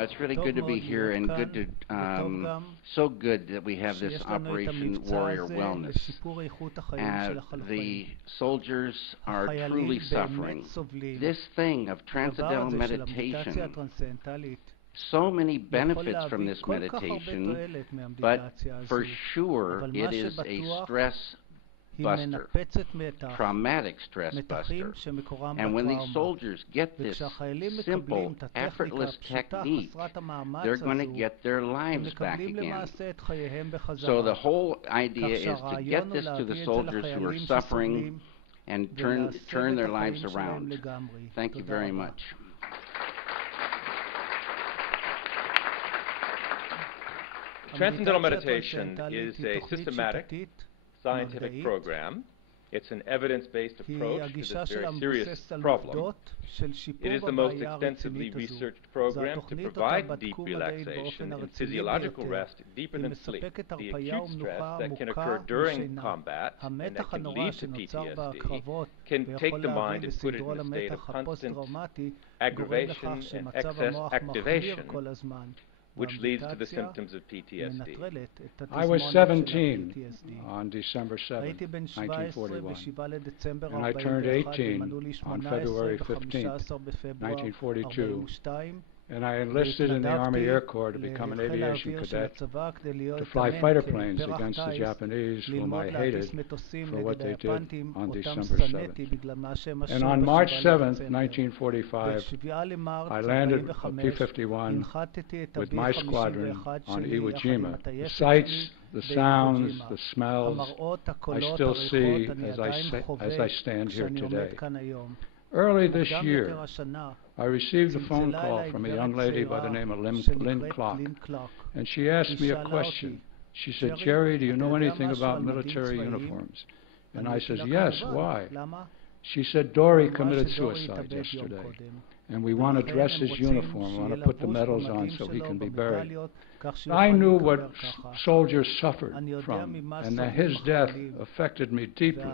It's really good to be here and good to, so good that we have this Operation Warrior Wellness. The soldiers are truly suffering. This thing of transcendental meditation, so many benefits from this meditation, but for sure it is a stress buster, traumatic stress buster. And when these soldiers get this simple, effortless technique, they're going to get their lives back again. So the whole idea is to get this to the soldiers who are suffering and turn their lives around. Thank you very much. Transcendental meditation is a systematic scientific program. It's an evidence-based approach to this very serious problem. It is the most extensively researched program to provide deep relaxation and physiological rest deeper than sleep. The acute stress that can occur during combat and that can lead to PTSD can take the mind and put it in a state of constant aggravation and excess activation, which leads to the symptoms of PTSD. I was 17 on December 7, 1941, and I turned 18 on February 15, 1942, and I enlisted in the Army Air Corps to become an aviation cadet to fly fighter planes against the Japanese, whom I hated for what they did on December 7th. And on March 7th, 1945, I landed a P-51 with my squadron on Iwo Jima. The sights, the sounds, the smells, I still see as I stand here today. Early this year, I received a phone call from a young lady by the name of Lynn Clark, and she asked me a question. She said, "Jerry, do you know anything about military uniforms?" And I said, "Yes, why?" She said, "Dory committed suicide yesterday, and we want to dress his uniform, we want to put the medals on so he can be buried." I knew what soldiers suffered from, and that his death affected me deeply.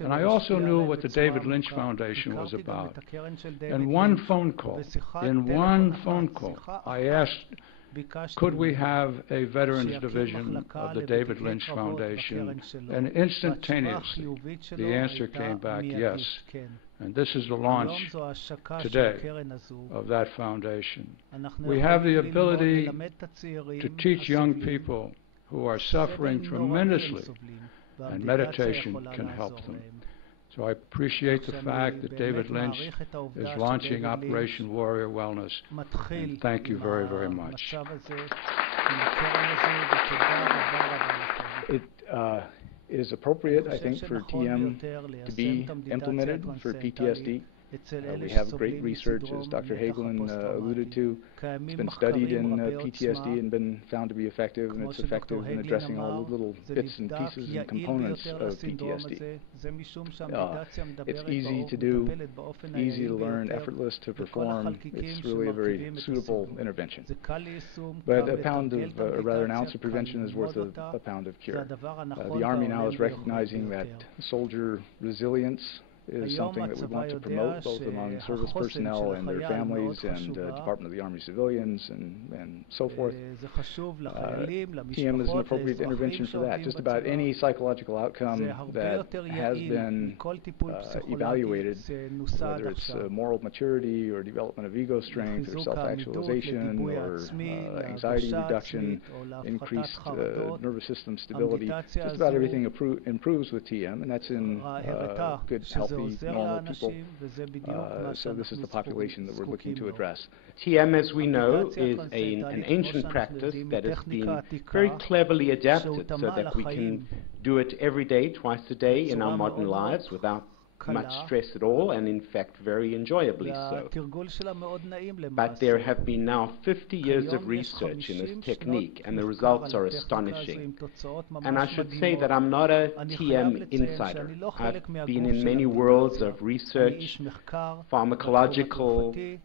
And I also knew what the David Lynch Foundation was about. In one phone call, I asked, could we have a Veterans Division of the David Lynch Foundation? And instantaneously, the answer came back, yes. And this is the launch today of that foundation. We have the ability to teach young people who are suffering tremendously, and meditation can help them. So I appreciate the fact that David Lynch is launching Operation Warrior Wellness, and thank you very, very much. It is appropriate, I think, for TM to be implemented for PTSD. We have great research, as Dr. Hagelin alluded to. It's been studied in PTSD and been found to be effective, and it's effective in addressing all the little bits and pieces and components of PTSD. It's easy to do, easy to learn, effortless to perform. It's really a very suitable intervention. But a pound of, or rather an ounce of prevention is worth a pound of cure. The Army now is recognizing that soldier resilience is something that we want to promote, both among service personnel and their families and Department of the Army civilians and so forth. TM is an appropriate intervention for that. Just about any psychological outcome that has been evaluated, whether it's moral maturity or development of ego strength or self-actualization or anxiety reduction, increased nervous system stability, just about everything improves with TM, and that's in good, healthy, normal people. So this is the population that we're looking to address. TM, as we know, is an ancient practice that has been very cleverly adapted so that we can do it every day, twice a day in our modern lives without much stress at all, and in fact very enjoyably so. But there have been now 50 years of research in this technique, and the results are astonishing. And I should say that I'm not a TM insider. I've been in many worlds of research, pharmacological,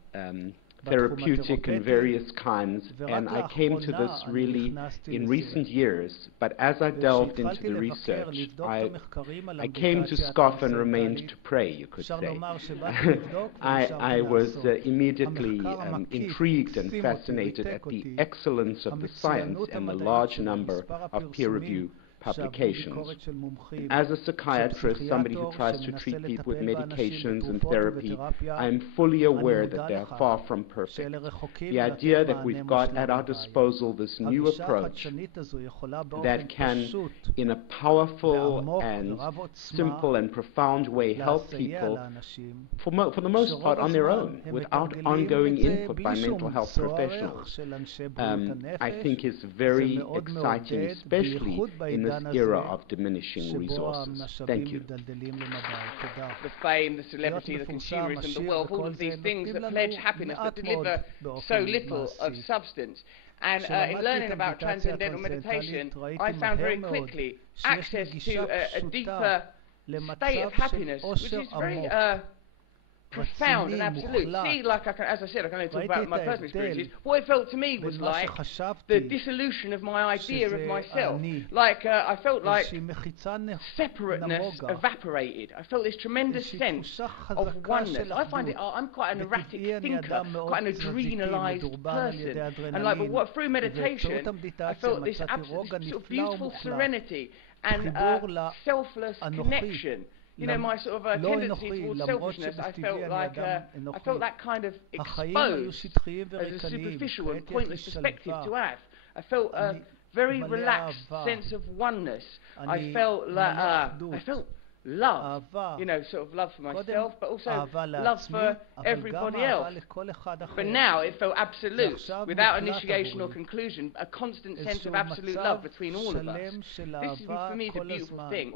therapeutic and various kinds, and I came to this really in recent years. But as I delved into the research, I came to scoff and remained to pray, you could say. I was immediately intrigued and fascinated at the excellence of the science and the large number of peer-reviewed publications. As a psychiatrist, somebody who tries to treat people with medications and therapy, I am fully aware that they are far from perfect. The idea that we've got at our disposal this new approach that can, in a powerful and simple and profound way, help people, for the most part, on their own, without ongoing input by mental health professionals, I think is very exciting, especially in this era of diminishing resources. Thank you. The fame, the celebrity, the consumerism, the wealth, all of these things that pledge happiness but deliver so little of substance. And in learning about transcendental meditation, I found very quickly access to a deeper state of happiness, which is very profound and absolute. See, like as I said, I can only talk about my personal experiences. What it felt to me was like the dissolution of my idea of myself. Like I felt like separateness evaporated. I felt this tremendous sense of oneness. I find it. I'm quite an erratic thinker, quite an adrenalized person, and like, but what through meditation, I felt this absolute sort of beautiful serenity and selfless connection. You know, my sort of tendency towards selfishness, I felt like I felt that kind of exposed as a superficial and pointless perspective to have. I felt a very relaxed sense of oneness. I felt like I felt love, you know, sort of love for myself, but also love for everybody else. But now it felt absolute, without initiation or conclusion, a constant sense of absolute love between all of us. This is, for me, the beautiful thing.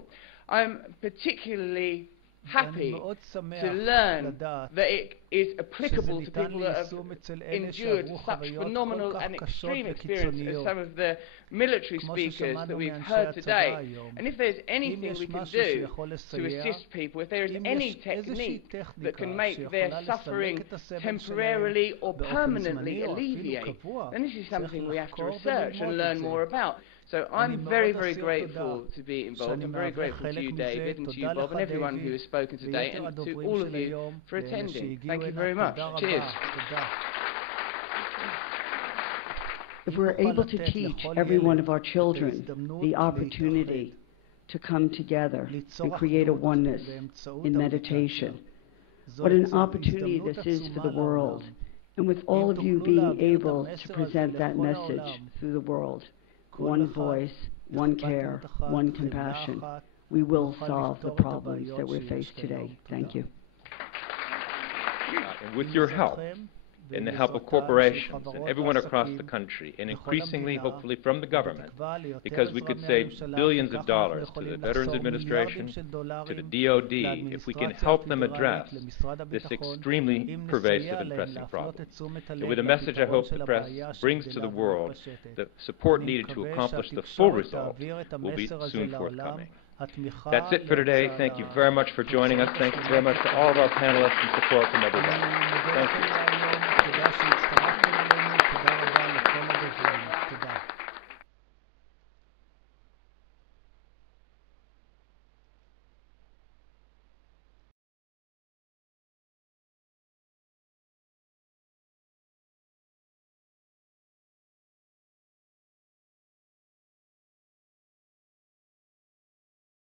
I'm particularly happy to learn that it is applicable to people that have endured such phenomenal and extreme experience as some of the military speakers that we've heard today. And if there's anything we can do to assist people, if there is any technique that can make their suffering temporarily or permanently alleviate, then this is something we have to research and learn more about. So I'm very, very grateful to be involved. I'm very grateful to you, David, and to you, Bob, and everyone who has spoken today, and to all of you for attending. Thank you very much. Cheers. If we're able to teach every one of our children the opportunity to come together and create a oneness in meditation, what an opportunity this is for the world. And with all of you being able to present that message through the world, one voice, one care, one compassion, we will solve the problems that we face today. Thank you. And with your help, and the help of corporations and everyone across the country, and increasingly, hopefully, from the government, because we could save billions of dollars to the Veterans Administration, to the DOD, if we can help them address this extremely pervasive and pressing problem. So with a message I hope the press brings to the world, the support needed to accomplish the full result will be soon forthcoming. That's it for today. Thank you very much for joining us. Thank you very much to all of our panelists and support from everybody. Thank you.